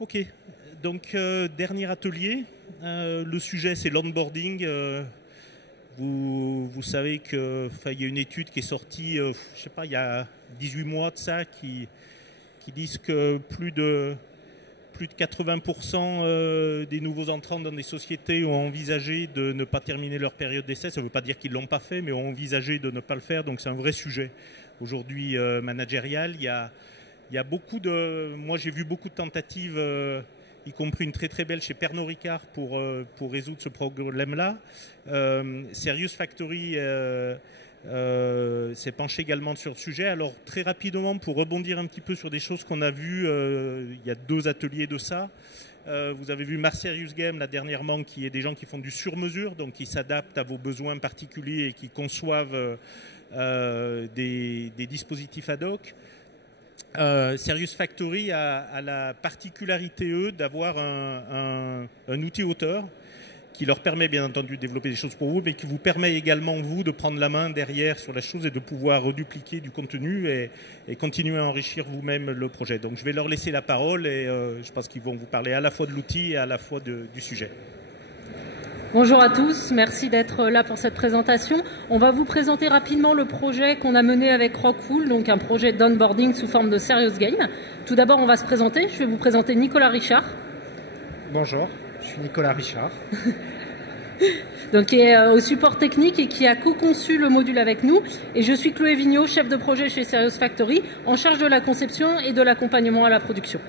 Ok, donc dernier atelier. Le sujet c'est l'onboarding. Vous savez qu'il y a une étude qui est sortie, je sais pas, il y a 18 mois de ça, qui disent que plus de 80% des nouveaux entrants dans des sociétés ont envisagé de ne pas terminer leur période d'essai. Ça ne veut pas dire qu'ils ne l'ont pas fait, mais ont envisagé de ne pas le faire. Donc c'est un vrai sujet aujourd'hui managérial. Il y a beaucoup de... Moi j'ai vu beaucoup de tentatives, y compris une très très belle chez Pernod Ricard pour résoudre ce problème-là. Serious Factory s'est penché également sur le sujet. Alors très rapidement, pour rebondir un petit peu sur des choses qu'on a vues, il y a 2 ateliers de ça. Vous avez vu Mars Serious Game là dernièrement, qui est des gens qui font du sur-mesure, donc qui s'adaptent à vos besoins particuliers et qui conçoivent des dispositifs ad hoc. Serious Factory a la particularité, eux, d'avoir un outil auteur qui leur permet bien entendu de développer des choses pour vous, mais qui vous permet également, vous, de prendre la main derrière sur la chose et de pouvoir redupliquer du contenu et continuer à enrichir vous-même le projet. Donc je vais leur laisser la parole et je pense qu'ils vont vous parler à la fois de l'outil et à la fois du sujet. Bonjour à tous, merci d'être là pour cette présentation. On va vous présenter rapidement le projet qu'on a mené avec Rockwool, donc un projet d'onboarding sous forme de Serious Game. Tout d'abord, on va se présenter. Je vais vous présenter Nicolas Richard. Bonjour, je suis Nicolas Richard. Donc, qui est au support technique et qui a co-conçu le module avec nous. Et je suis Chloé Vigneault, chef de projet chez Serious Factory, en charge de la conception et de l'accompagnement à la production.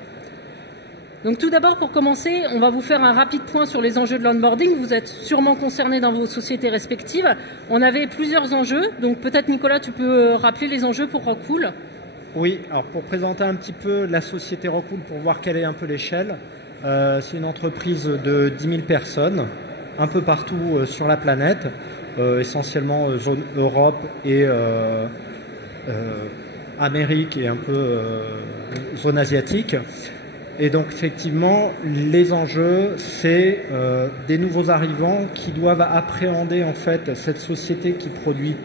Donc tout d'abord, pour commencer, on va vous faire un rapide point sur les enjeux de l'onboarding. Vous êtes sûrement concernés dans vos sociétés respectives. On avait plusieurs enjeux, donc peut-être Nicolas, tu peux rappeler les enjeux pour Rockwool. Oui, alors pour présenter un petit peu la société Rockwool, pour voir quelle est un peu l'échelle, c'est une entreprise de 10 000 personnes, un peu partout sur la planète, essentiellement zone Europe et Amérique et un peu zone asiatique. Et donc effectivement, les enjeux, c'est des nouveaux arrivants qui doivent appréhender en fait cette société qui produit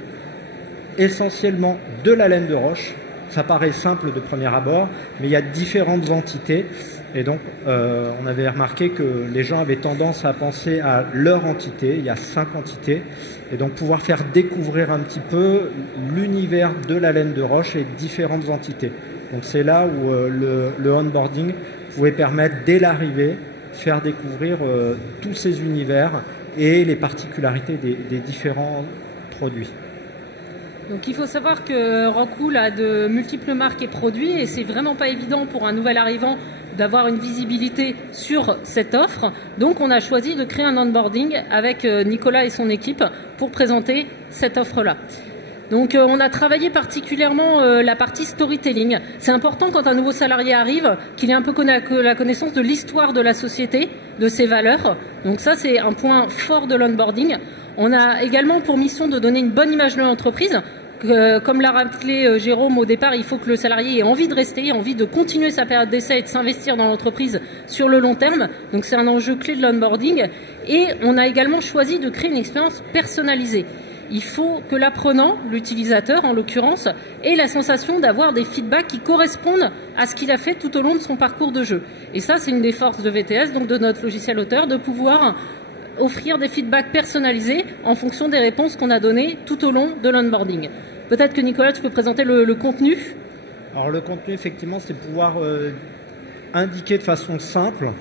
essentiellement de la laine de roche. Ça paraît simple de premier abord, mais il y a différentes entités. Et donc, on avait remarqué que les gens avaient tendance à penser à leur entité. Il y a 5 entités. Et donc, pouvoir faire découvrir un petit peu l'univers de la laine de roche et différentes entités. Donc, c'est là où le onboarding pouvait permettre, dès l'arrivée, faire découvrir tous ces univers et les particularités des différents produits. Donc il faut savoir que Rockwool a de multiples marques et produits et c'est vraiment pas évident pour un nouvel arrivant d'avoir une visibilité sur cette offre. Donc on a choisi de créer un onboarding avec Nicolas et son équipe pour présenter cette offre-là. Donc on a travaillé particulièrement la partie storytelling. C'est important quand un nouveau salarié arrive qu'il ait un peu la connaissance de l'histoire de la société, de ses valeurs. Donc ça c'est un point fort de l'onboarding. On a également pour mission de donner une bonne image de l'entreprise. Comme l'a rappelé Jérôme au départ, il faut que le salarié ait envie de rester, envie de continuer sa période d'essai et de s'investir dans l'entreprise sur le long terme. Donc c'est un enjeu clé de l'onboarding. Et on a également choisi de créer une expérience personnalisée. Il faut que l'apprenant, l'utilisateur en l'occurrence, ait la sensation d'avoir des feedbacks qui correspondent à ce qu'il a fait tout au long de son parcours de jeu. Et ça, c'est une des forces de VTS, donc de notre logiciel auteur, de pouvoir offrir des feedbacks personnalisés en fonction des réponses qu'on a données tout au long de l'onboarding. Peut-être que Nicolas, tu peux présenter le contenu. Alors le contenu, effectivement, c'est pouvoir indiquer de façon simple,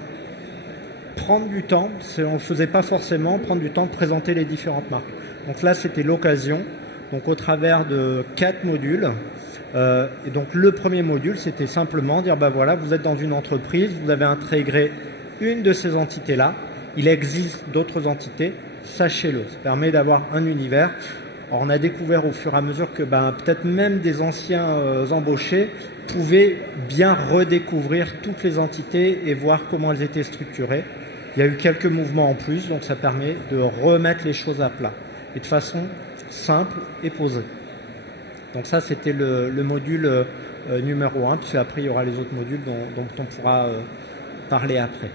prendre du temps, on ne le faisait pas forcément, prendre du temps de présenter les différentes marques. Donc là, c'était l'occasion, donc au travers de 4 modules. Et donc le premier module, c'était simplement dire, bah voilà, vous êtes dans une entreprise, vous avez intégré une de ces entités-là, il existe d'autres entités, sachez-le. Ça permet d'avoir un univers. Alors, on a découvert au fur et à mesure que peut-être même des anciens embauchés pouvaient bien redécouvrir toutes les entités et voir comment elles étaient structurées. Il y a eu quelques mouvements en plus, donc ça permet de remettre les choses à plat et de façon simple et posée. Donc ça, c'était le module numéro 1, puis après, il y aura les autres modules dont on pourra parler après.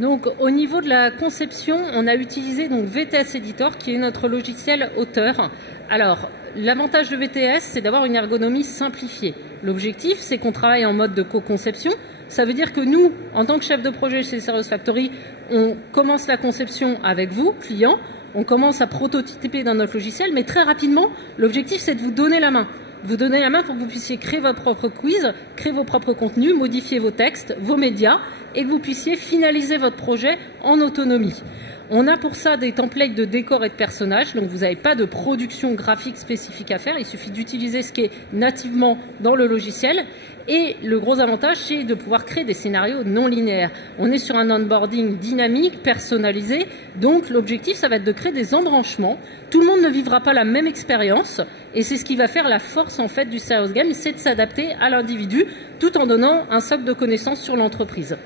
Donc au niveau de la conception, on a utilisé donc VTS Editor qui est notre logiciel auteur. Alors l'avantage de VTS, c'est d'avoir une ergonomie simplifiée. L'objectif, c'est qu'on travaille en mode de co-conception. Ça veut dire que nous, en tant que chef de projet chez Serious Factory, on commence la conception avec vous, clients, on commence à prototyper dans notre logiciel, mais très rapidement, l'objectif, c'est de vous donner la main. Vous donner la main pour que vous puissiez créer votre propre quiz, créer vos propres contenus, modifier vos textes, vos médias, et que vous puissiez finaliser votre projet en autonomie. On a pour ça des templates de décors et de personnages, donc vous n'avez pas de production graphique spécifique à faire, il suffit d'utiliser ce qui est nativement dans le logiciel. Et le gros avantage, c'est de pouvoir créer des scénarios non linéaires. On est sur un onboarding dynamique, personnalisé, donc l'objectif, ça va être de créer des embranchements. Tout le monde ne vivra pas la même expérience, et c'est ce qui va faire la force en fait du Serious Game, c'est de s'adapter à l'individu, tout en donnant un socle de connaissances sur l'entreprise.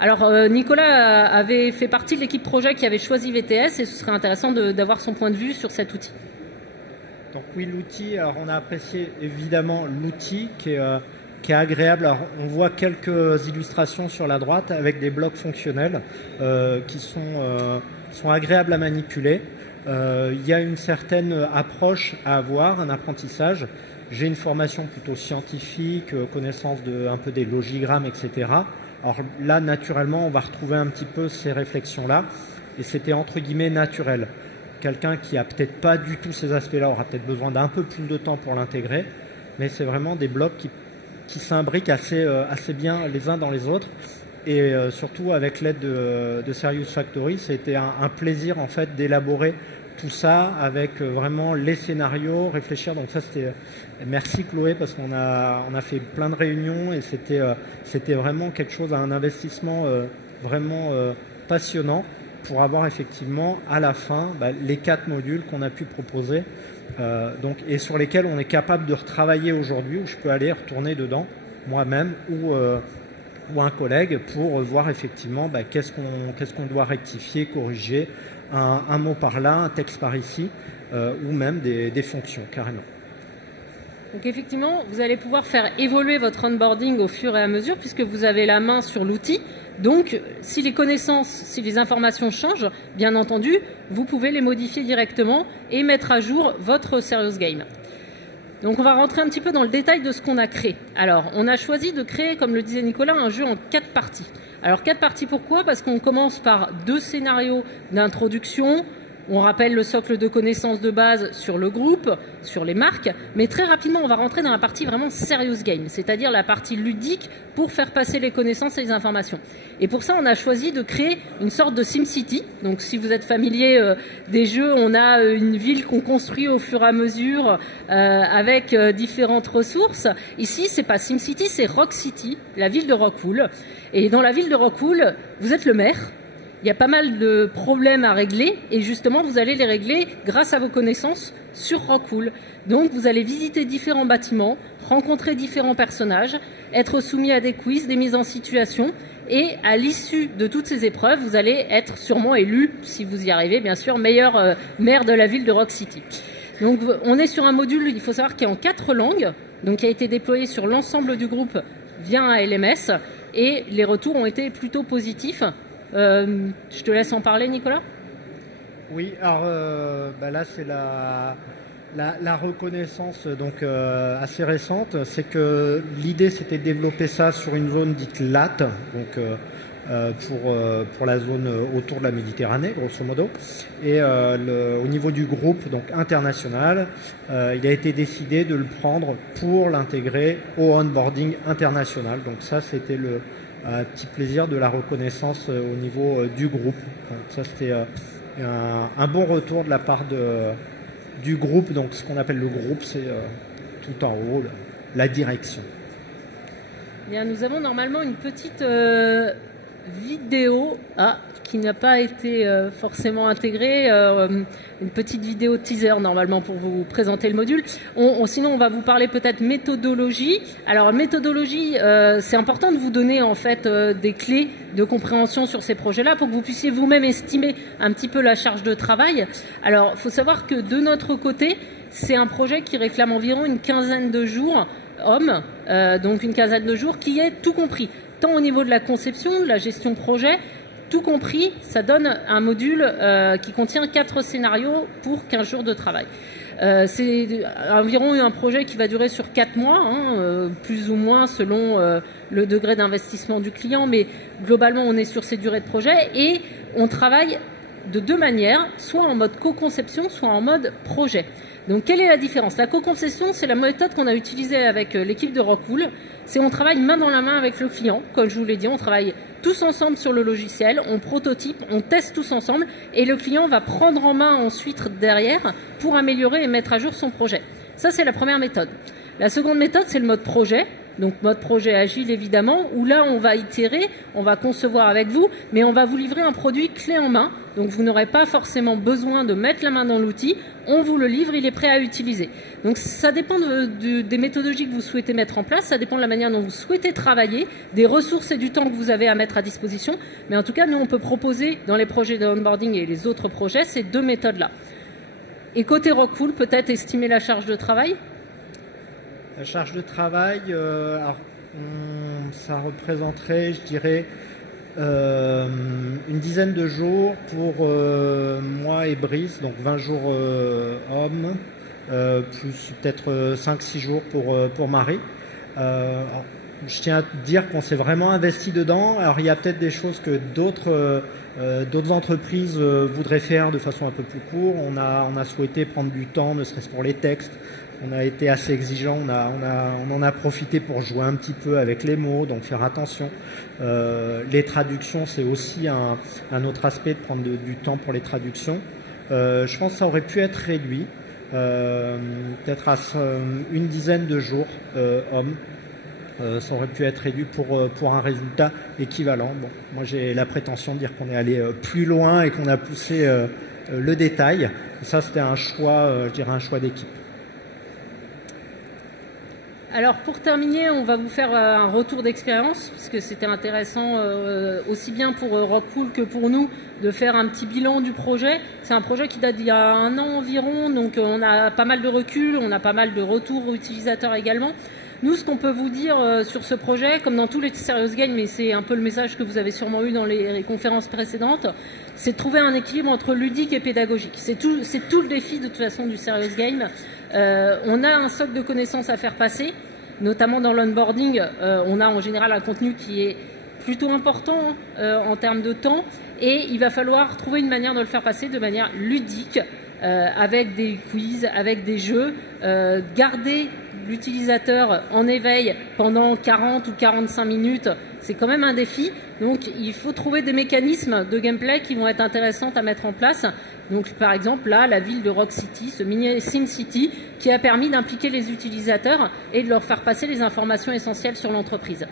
Alors Nicolas avait fait partie de l'équipe projet qui avait choisi VTS et ce serait intéressant d'avoir son point de vue sur cet outil. Donc oui, l'outil, alors on a apprécié évidemment l'outil qui est agréable. Alors, on voit quelques illustrations sur la droite avec des blocs fonctionnels qui sont agréables à manipuler. Il y a une certaine approche à avoir, un apprentissage. J'ai une formation plutôt scientifique, connaissance un peu des logigrammes, etc. Alors là, naturellement, on va retrouver un petit peu ces réflexions-là, et c'était entre guillemets naturel. Quelqu'un qui a peut-être pas du tout ces aspects-là aura peut-être besoin d'un peu plus de temps pour l'intégrer, mais c'est vraiment des blocs qui s'imbriquent assez bien les uns dans les autres, et surtout avec l'aide de Serious Factory, c'était un plaisir en fait d'élaborer tout ça avec vraiment les scénarios, réfléchir. Donc ça, c'était merci Chloé, parce qu'on a fait plein de réunions et c'était vraiment quelque chose, un investissement vraiment passionnant pour avoir effectivement à la fin les 4 modules qu'on a pu proposer et sur lesquels on est capable de retravailler aujourd'hui, où je peux aller retourner dedans moi-même ou un collègue pour voir effectivement qu'est-ce qu'on doit rectifier, corriger, un mot par là, un texte par ici, ou même des fonctions carrément. Donc effectivement, vous allez pouvoir faire évoluer votre onboarding au fur et à mesure puisque vous avez la main sur l'outil. Donc si les connaissances, si les informations changent, bien entendu, vous pouvez les modifier directement et mettre à jour votre Serious Game. Donc on va rentrer un petit peu dans le détail de ce qu'on a créé. Alors on a choisi de créer, comme le disait Nicolas, un jeu en 4 parties. Alors 4 parties pourquoi? Parce qu'on commence par 2 scénarios d'introduction. On rappelle le socle de connaissances de base sur le groupe, sur les marques, mais très rapidement on va rentrer dans la partie vraiment serious game, c'est-à-dire la partie ludique pour faire passer les connaissances et les informations. Et pour ça on a choisi de créer une sorte de SimCity. Donc si vous êtes familier des jeux, on a une ville qu'on construit au fur et à mesure avec différentes ressources. Ici c'est pas SimCity, c'est Rock City, la ville de Rockwool. Et dans la ville de Rockwool, vous êtes le maire. Il y a pas mal de problèmes à régler et justement vous allez les régler grâce à vos connaissances sur Rockwool. Donc vous allez visiter différents bâtiments, rencontrer différents personnages, être soumis à des quiz, des mises en situation et à l'issue de toutes ces épreuves, vous allez être sûrement élu, si vous y arrivez bien sûr, meilleur maire de la ville de Rock City. Donc on est sur un module, il faut savoir, qui est en 4 langues, donc qui a été déployé sur l'ensemble du groupe via un LMS et les retours ont été plutôt positifs. Je te laisse en parler, Nicolas. Oui, alors là c'est la reconnaissance donc assez récente. C'est que l'idée c'était de développer ça sur une zone dite LAT, donc pour la zone autour de la Méditerranée, grosso modo. Et au niveau du groupe donc international, il a été décidé de le prendre pour l'intégrer au onboarding international. Donc ça c'était un petit plaisir de la reconnaissance au niveau du groupe. Donc ça c'était un bon retour de la part du groupe. Donc ce qu'on appelle le groupe, c'est tout en haut la direction. Bien, nous avons normalement une petite vidéo qui n'a pas été forcément intégrée, une petite vidéo teaser normalement pour vous présenter le module. Sinon on va vous parler peut-être méthodologie. Alors méthodologie, c'est important de vous donner en fait des clés de compréhension sur ces projets-là pour que vous puissiez vous-même estimer un petit peu la charge de travail. Alors il faut savoir que de notre côté, c'est un projet qui réclame environ une quinzaine de jours hommes, donc une quinzaine de jours qui est tout compris, tant au niveau de la conception, de la gestion projet, tout compris, ça donne un module qui contient 4 scénarios pour 15 jours de travail. C'est environ un projet qui va durer sur 4 mois, hein, plus ou moins selon le degré d'investissement du client, mais globalement on est sur ces durées de projet et on travaille de 2 manières, soit en mode co-conception, soit en mode projet. Donc quelle est la différence? La co-conception, c'est la méthode qu'on a utilisée avec l'équipe de Rockwool. C'est on travaille main dans la main avec le client, comme je vous l'ai dit, on travaille tous ensemble sur le logiciel, on prototype, on teste tous ensemble et le client va prendre en main ensuite derrière pour améliorer et mettre à jour son projet. Ça, c'est la première méthode. La seconde méthode, c'est le mode projet. Donc mode projet agile évidemment, où là on va itérer, on va concevoir avec vous, mais on va vous livrer un produit clé en main. Donc vous n'aurez pas forcément besoin de mettre la main dans l'outil, on vous le livre, il est prêt à utiliser. Donc ça dépend des méthodologies que vous souhaitez mettre en place, ça dépend de la manière dont vous souhaitez travailler, des ressources et du temps que vous avez à mettre à disposition. Mais en tout cas, nous on peut proposer dans les projets de onboarding et les autres projets ces 2 méthodes-là. Et côté Rockwool, peut-être estimer la charge de travail. La charge de travail, ça représenterait, je dirais, une dizaine de jours pour moi et Brice, donc 20 jours hommes, plus peut-être 5-6 jours pour Marie. Je tiens à dire qu'on s'est vraiment investi dedans. Alors il y a peut-être des choses que d'autres entreprises voudraient faire de façon un peu plus courte. On a souhaité prendre du temps, ne serait-ce pour les textes. On a été assez exigeant, on en a profité pour jouer un petit peu avec les mots, donc faire attention. Les traductions, c'est aussi un autre aspect de prendre du temps pour les traductions. Je pense que ça aurait pu être réduit, peut-être à une dizaine de jours hommes. Ça aurait pu être réduit pour un résultat équivalent. Bon, moi j'ai la prétention de dire qu'on est allé plus loin et qu'on a poussé le détail. Et ça c'était un choix, je dirais un choix d'équipe. Alors pour terminer, on va vous faire un retour d'expérience, parce que c'était intéressant aussi bien pour Rockwool que pour nous de faire un petit bilan du projet. C'est un projet qui date d'il y a 1 an environ, donc on a pas mal de recul, on a pas mal de retours utilisateurs également. Nous, ce qu'on peut vous dire sur ce projet, comme dans tous les Serious Games, mais c'est un peu le message que vous avez sûrement eu dans les conférences précédentes, c'est de trouver un équilibre entre ludique et pédagogique. C'est tout le défi de toute façon du Serious Game. On a un socle de connaissances à faire passer, notamment dans l'onboarding. On a en général un contenu qui est plutôt important en termes de temps et il va falloir trouver une manière de le faire passer de manière ludique, avec des quiz, avec des jeux, garder l'utilisateur en éveil pendant 40 ou 45 minutes, c'est quand même un défi. Donc il faut trouver des mécanismes de gameplay qui vont être intéressants à mettre en place. Donc par exemple là, la ville de Rock City, ce mini SimCity, qui a permis d'impliquer les utilisateurs et de leur faire passer les informations essentielles sur l'entreprise.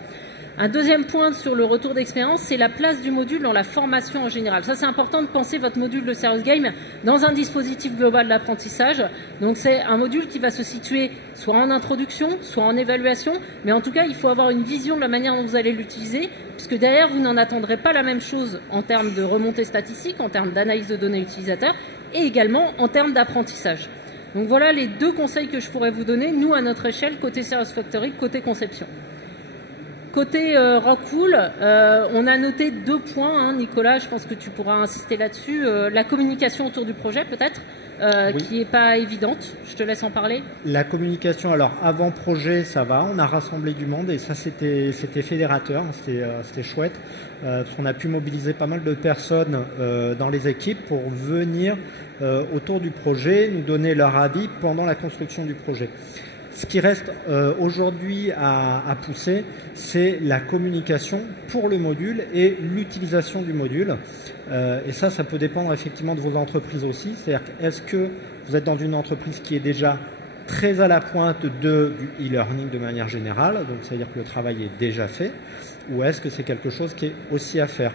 Un deuxième point sur le retour d'expérience, c'est la place du module dans la formation en général. Ça, c'est important de penser votre module de Serious Game dans un dispositif global d'apprentissage. Donc, c'est un module qui va se situer soit en introduction, soit en évaluation. Mais en tout cas, il faut avoir une vision de la manière dont vous allez l'utiliser, puisque derrière, vous n'en attendrez pas la même chose en termes de remontée statistique, en termes d'analyse de données utilisateurs, et également en termes d'apprentissage. Donc, voilà les 2 conseils que je pourrais vous donner, nous, à notre échelle, côté Serious Factory, côté conception. Côté Rockwool, on a noté 2 points, hein, Nicolas, je pense que tu pourras insister là-dessus. La communication autour du projet, peut-être, oui, qui n'est pas évidente. Je te laisse en parler. La communication, alors avant projet, ça va. On a rassemblé du monde et ça, c'était fédérateur, c'était chouette. Parce qu'on a pu mobiliser pas mal de personnes dans les équipes pour venir autour du projet, nous donner leur avis pendant la construction du projet. Ce qui reste aujourd'hui à pousser, c'est la communication pour le module et l'utilisation du module. Et ça peut dépendre effectivement de vos entreprises aussi. C'est-à-dire, est-ce que vous êtes dans une entreprise qui est déjà très à la pointe du e-learning de manière générale, donc c'est-à-dire que le travail est déjà fait, ou est-ce que c'est quelque chose qui est aussi à faire?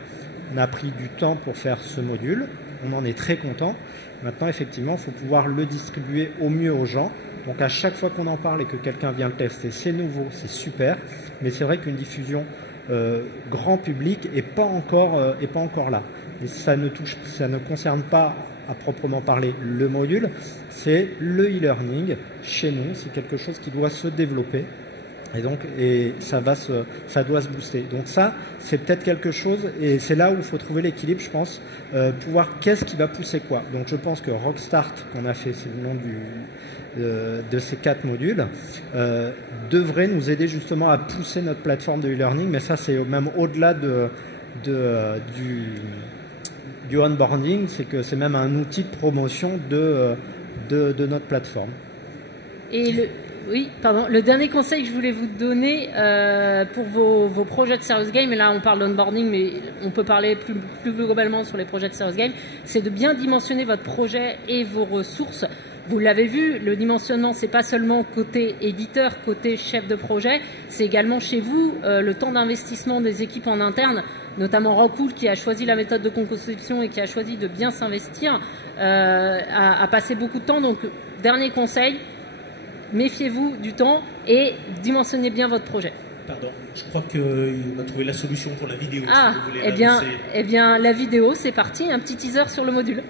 On a pris du temps pour faire ce module, on en est très content. Maintenant, effectivement, il faut pouvoir le distribuer au mieux aux gens. Donc à chaque fois qu'on en parle et que quelqu'un vient le tester, c'est nouveau, c'est super, mais c'est vrai qu'une diffusion grand public n'est pas encore là. Et ça ne concerne pas à proprement parler le module, c'est le e-learning chez nous, c'est quelque chose qui doit se développer. Et ça doit se booster. Donc ça, c'est peut-être quelque chose, et c'est là où il faut trouver l'équilibre, je pense, pour voir qu'est-ce qui va pousser quoi. Donc je pense que Rockstart, qu'on a fait, c'est le nom de ces 4 modules, devrait nous aider justement à pousser notre plateforme de e-learning, mais ça c'est même au-delà du onboarding, c'est que c'est même un outil de promotion de notre plateforme. Et oui, pardon. Le dernier conseil que je voulais vous donner pour vos projets de Serious Game, et là on parle d'onboarding, mais on peut parler plus globalement sur les projets de Serious Game, c'est de bien dimensionner votre projet et vos ressources. Vous l'avez vu, le dimensionnement, c'est pas seulement côté éditeur, côté chef de projet, c'est également chez vous le temps d'investissement des équipes en interne, notamment Rockwool qui a choisi la méthode de co-conception et qui a choisi de bien s'investir, a passé beaucoup de temps. Donc, dernier conseil, méfiez-vous du temps et dimensionnez bien votre projet. Pardon, je crois qu'on a trouvé la solution pour la vidéo. Ah, si vous voulez eh bien, la vidéo, c'est parti, un petit teaser sur le module.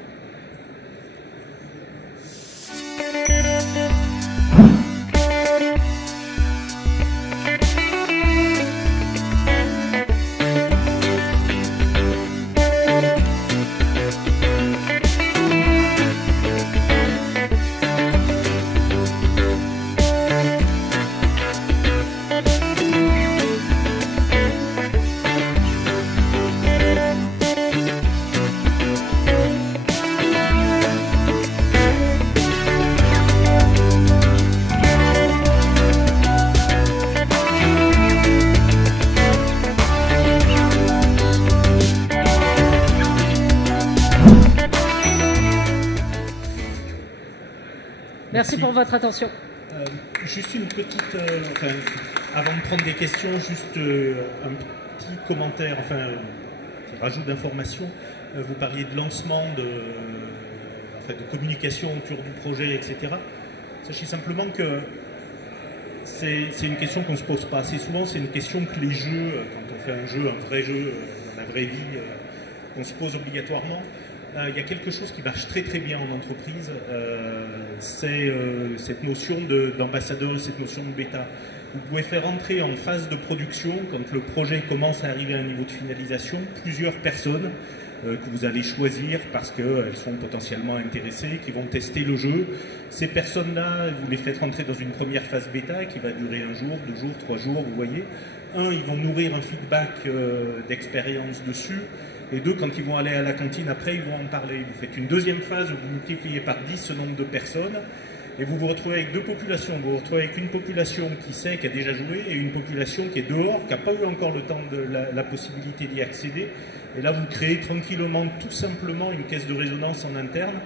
Merci pour votre attention. Juste une petite... avant de prendre des questions, juste un petit commentaire, un petit rajout d'informations. Vous parliez de lancement, de communication autour du projet, etc. Sachez simplement que c'est une question qu'on ne se pose pas assez souvent. C'est une question que les jeux, quand on fait un jeu, un vrai jeu, dans la vraie vie, qu'on se pose obligatoirement. Il y a quelque chose qui marche très très bien en entreprise, c'est cette notion d'ambassadeur, cette notion de bêta. Vous pouvez faire entrer en phase de production, quand le projet commence à arriver à un niveau de finalisation, plusieurs personnes que vous allez choisir parce qu'elles sont potentiellement intéressées, qui vont tester le jeu. Ces personnes-là, vous les faites rentrer dans une première phase bêta qui va durer 1 jour, 2 jours, 3 jours, vous voyez. Ils vont nourrir un feedback d'expérience dessus. Et 2, quand ils vont aller à la cantine après, ils vont en parler. Vous faites une deuxième phase où vous multipliez par 10 ce nombre de personnes et vous vous retrouvez avec 2 populations. Vous vous retrouvez avec une population qui sait, qui a déjà joué, et une population qui est dehors, qui n'a pas eu encore le temps de la possibilité d'y accéder. Et là, vous créez tranquillement, tout simplement, une caisse de résonance en interne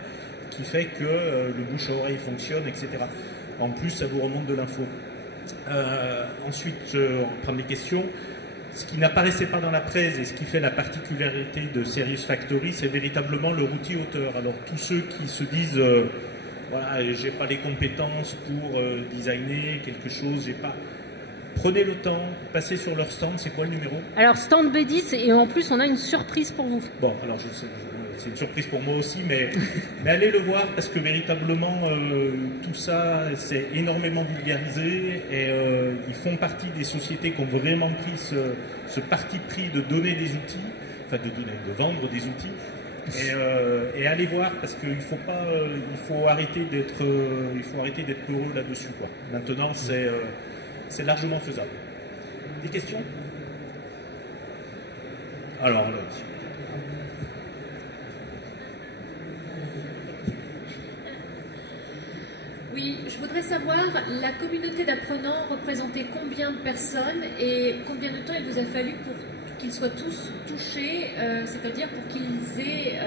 qui fait que le bouche-à-oreille fonctionne, etc. En plus, ça vous remonte de l'info. Ensuite, on va prendre les questions. Ce qui n'apparaissait pas dans la presse et ce qui fait la particularité de Serious Factory, c'est véritablement leur outil auteur. Alors tous ceux qui se disent voilà, j'ai pas les compétences pour designer quelque chose, j'ai pas. Prenez le temps, passez sur leur stand. C'est quoi le numéro? Alors stand B10, et en plus on a une surprise pour vous. Bon, alors je sais, c'est une surprise pour moi aussi, mais allez le voir parce que véritablement tout ça c'est énormément vulgarisé et ils font partie des sociétés qui ont vraiment pris ce parti pris de donner des outils, enfin de vendre des outils. Et allez voir parce qu'il faut pas, il faut arrêter d'être peureux là-dessus, quoi. Maintenant c'est largement faisable. Des questions? Alors là. Oui, je voudrais savoir, la communauté d'apprenants représentait combien de personnes et combien de temps il vous a fallu pour qu'ils soient tous touchés, c'est-à-dire pour qu'ils aient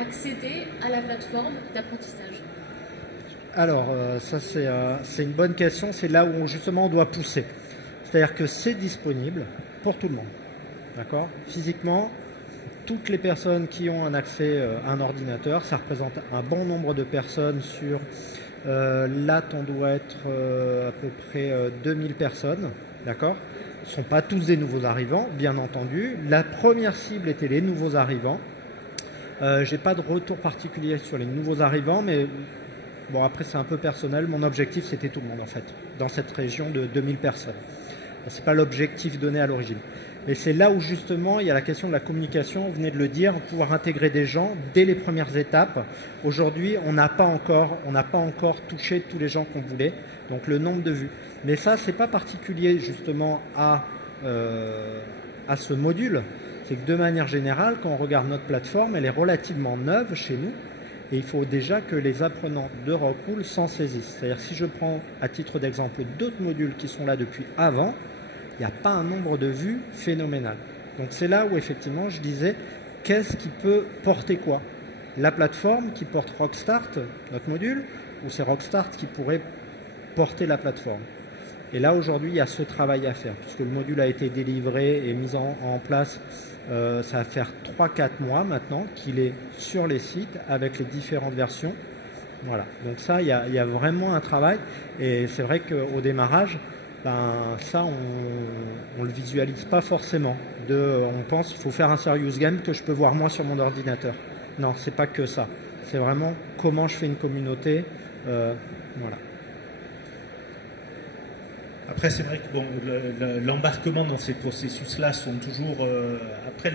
accédé à la plateforme d'apprentissage? Alors, ça c'est une bonne question, c'est là où justement on doit pousser. C'est-à-dire que c'est disponible pour tout le monde, d'accord? Physiquement, toutes les personnes qui ont un accès à un ordinateur, ça représente un bon nombre de personnes sur... là, on doit être à peu près 2000 personnes, d'accord? Ce ne sont pas tous des nouveaux arrivants, bien entendu. La première cible était les nouveaux arrivants. Je n'ai pas de retour particulier sur les nouveaux arrivants, mais Bon, après, c'est un peu personnel. Mon objectif, c'était tout le monde, en fait, dans cette région de 2000 personnes. Ce n'est pas l'objectif donné à l'origine. Mais c'est là où, justement, il y a la question de la communication. Vous venez de le dire, pouvoir intégrer des gens dès les premières étapes. Aujourd'hui, on n'a pas encore touché tous les gens qu'on voulait, donc le nombre de vues. Mais ça, ce n'est pas particulier, justement, à ce module. C'est que de manière générale, quand on regarde notre plateforme, elle est relativement neuve chez nous. Et il faut déjà que les apprenants de Rockwool s'en saisissent. C'est-à-dire, si je prends à titre d'exemple d'autres modules qui sont là depuis avant, il n'y a pas un nombre de vues phénoménal. Donc c'est là où effectivement je disais, qu'est-ce qui peut porter quoi? La plateforme qui porte Rockstart, notre module, ou c'est Rockstart qui pourrait porter la plateforme? Et là aujourd'hui il y a ce travail à faire, puisque le module a été délivré et mis en place, ça va faire 3-4 mois maintenant qu'il est sur les sites avec les différentes versions. Voilà, donc ça il y a vraiment un travail, et c'est vrai qu'au démarrage, ben, ça, on le visualise pas forcément. On pense qu'il faut faire un serious game que je peux voir moi sur mon ordinateur. Non, c'est pas que ça. C'est vraiment comment je fais une communauté. Voilà. Après, c'est vrai que bon, l'embarquement dans ces processus-là sont toujours... après,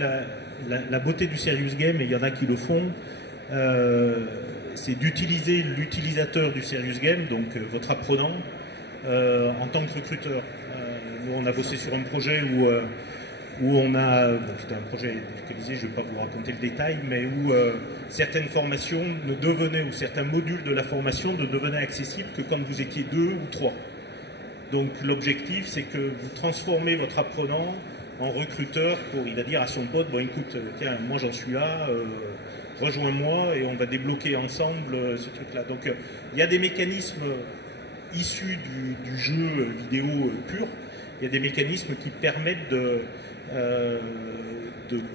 la beauté du serious game, et il y en a qui le font, c'est d'utiliser l'utilisateur du serious game, donc votre apprenant, en tant que recruteur. Nous, on a bossé sur un projet où on a, bon, c'était un projet localisé, je ne vais pas vous raconter le détail, mais où certaines formations ne devenaient, ou certains modules de la formation ne devenaient accessibles que quand vous étiez 2 ou 3. Donc l'objectif, c'est que vous transformez votre apprenant en recruteur pour, il va dire à son pote, bon écoute, tiens, moi j'en suis là, rejoins-moi et on va débloquer ensemble ce truc-là. Donc il y a des mécanismes issus du jeu vidéo pur, il y a des mécanismes qui permettent de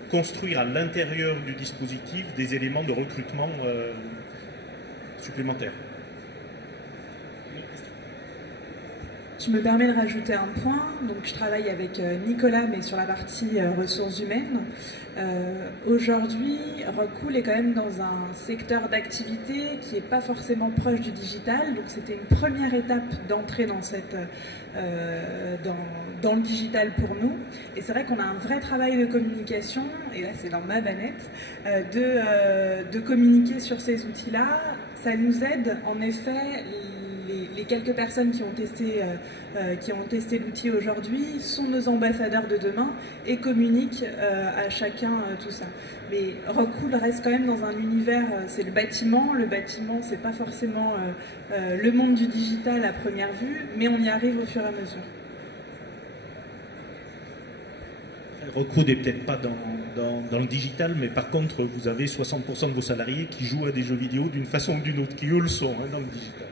construire à l'intérieur du dispositif des éléments de recrutement supplémentaires. Je me permets de rajouter un point. Donc, je travaille avec Nicolas, mais sur la partie ressources humaines. Aujourd'hui, Rockwool est quand même dans un secteur d'activité qui n'est pas forcément proche du digital. Donc, c'était une première étape d'entrée dans dans le digital pour nous. Et c'est vrai qu'on a un vrai travail de communication, et là, c'est dans ma banette, de communiquer sur ces outils-là. Ça nous aide, en effet. Les quelques personnes qui ont testé l'outil aujourd'hui sont nos ambassadeurs de demain et communiquent à chacun tout ça. Mais Rockwool reste quand même dans un univers, c'est le bâtiment. Le bâtiment, c'est pas forcément le monde du digital à première vue, mais on y arrive au fur et à mesure. Rockwool n'est peut-être pas dans le digital, mais par contre, vous avez 60% de vos salariés qui jouent à des jeux vidéo d'une façon ou d'une autre, qui eux le sont dans le digital.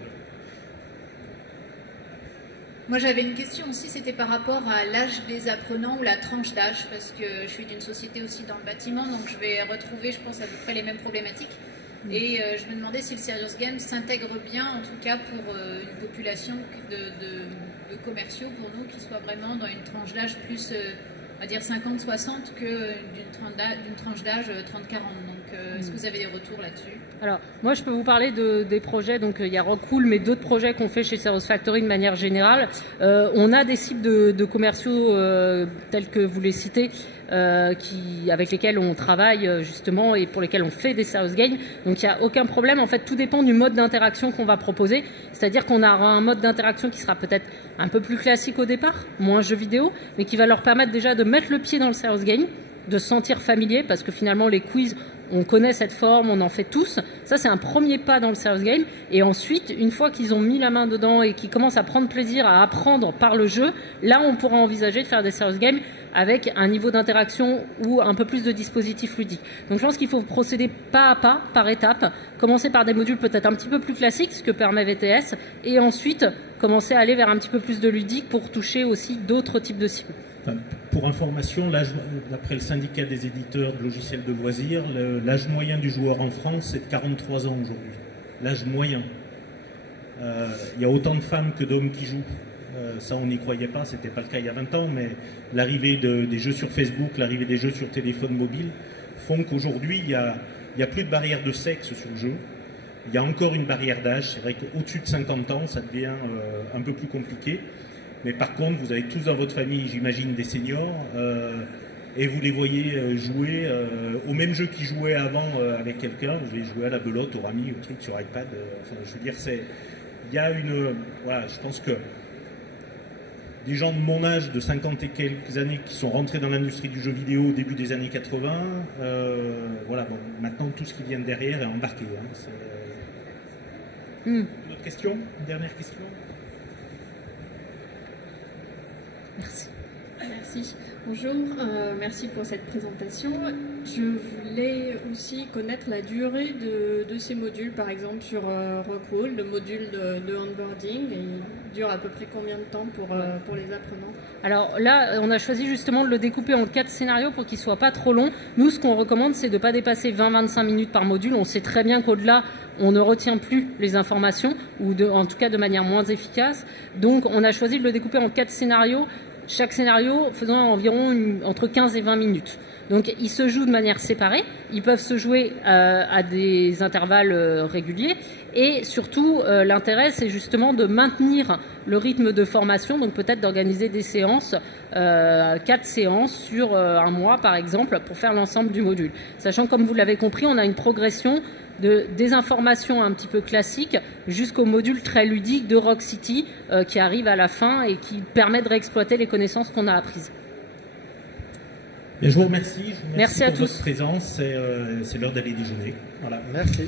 Moi, j'avais une question aussi, c'était par rapport à l'âge des apprenants ou la tranche d'âge, parce que je suis d'une société aussi dans le bâtiment, donc je vais retrouver, je pense, à peu près les mêmes problématiques. Et je me demandais si le Serious Game s'intègre bien, en tout cas pour une population de commerciaux, pour nous, qui soit vraiment dans une tranche d'âge plus, on va dire 50-60, que d'une tranche d'âge 30-40. Donc, est-ce que vous avez des retours là-dessus? Alors, moi, je peux vous parler des projets. Donc, il y a Rockwool, mais d'autres projets qu'on fait chez Serious Factory de manière générale. On a des cibles de commerciaux tels que vous les citez, avec lesquels on travaille justement et pour lesquels on fait des serious games. Donc, il n'y a aucun problème. En fait, tout dépend du mode d'interaction qu'on va proposer. C'est-à-dire qu'on aura un mode d'interaction qui sera peut-être un peu plus classique au départ, moins jeu vidéo, mais qui va leur permettre déjà de mettre le pied dans le serious game, de se sentir familier, parce que finalement, les quiz, on connaît cette forme, on en fait tous. Ça, c'est un premier pas dans le serious game. Et ensuite, une fois qu'ils ont mis la main dedans et qu'ils commencent à prendre plaisir à apprendre par le jeu, là, on pourra envisager de faire des serious games avec un niveau d'interaction ou un peu plus de dispositifs ludiques. Donc, je pense qu'il faut procéder pas à pas, par étapes. Commencer par des modules peut-être un petit peu plus classiques, ce que permet VTS, et ensuite commencer à aller vers un petit peu plus de ludique pour toucher aussi d'autres types de cibles. Pour information, d'après le syndicat des éditeurs de logiciels de loisirs, l'âge moyen du joueur en France, c'est de 43 ans aujourd'hui. L'âge moyen. Il y a autant de femmes que d'hommes qui jouent. Ça, on n'y croyait pas, c'était pas le cas il y a 20 ans, mais l'arrivée des jeux sur Facebook, l'arrivée des jeux sur téléphone mobile font qu'aujourd'hui, il y a plus de barrière de sexe sur le jeu. Il y a encore une barrière d'âge. C'est vrai qu'au-dessus de 50 ans, ça devient un peu plus compliqué. Mais par contre, vous avez tous dans votre famille, j'imagine, des seniors. Et vous les voyez jouer au même jeu qu'ils jouaient avant avec quelqu'un. Je vais jouer à la belote, au rami, au truc sur iPad. Enfin, je veux dire, il y a une... Voilà, je pense que des gens de mon âge, de 50 et quelques années, qui sont rentrés dans l'industrie du jeu vidéo au début des années 80, voilà, bon, maintenant tout ce qui vient derrière est embarqué. Hein, Une autre question? Une dernière question? Merci. Merci. Bonjour, merci pour cette présentation. Je voulais aussi connaître la durée de ces modules, par exemple sur Rockwool, le module de onboarding, il dure à peu près combien de temps pour les apprenants? Alors là, on a choisi justement de le découper en 4 scénarios pour qu'il ne soit pas trop long. Nous, ce qu'on recommande, c'est de ne pas dépasser 20-25 minutes par module. On sait très bien qu'au-delà, on ne retient plus les informations, ou en tout cas de manière moins efficace. Donc on a choisi de le découper en 4 scénarios. Chaque scénario faisant environ entre 15 et 20 minutes. Donc ils se jouent de manière séparée, ils peuvent se jouer à des intervalles réguliers et surtout l'intérêt c'est justement de maintenir le rythme de formation, donc peut-être d'organiser des séances, 4 séances sur un mois par exemple pour faire l'ensemble du module. Sachant comme vous l'avez compris, on a une progression des informations un petit peu classiques jusqu'au module très ludique de Rock City qui arrive à la fin et qui permet de réexploiter les connaissances qu'on a apprises. Et je vous remercie. Merci à pour tous. votre présence. C'est l'heure d'aller déjeuner. Voilà. Merci.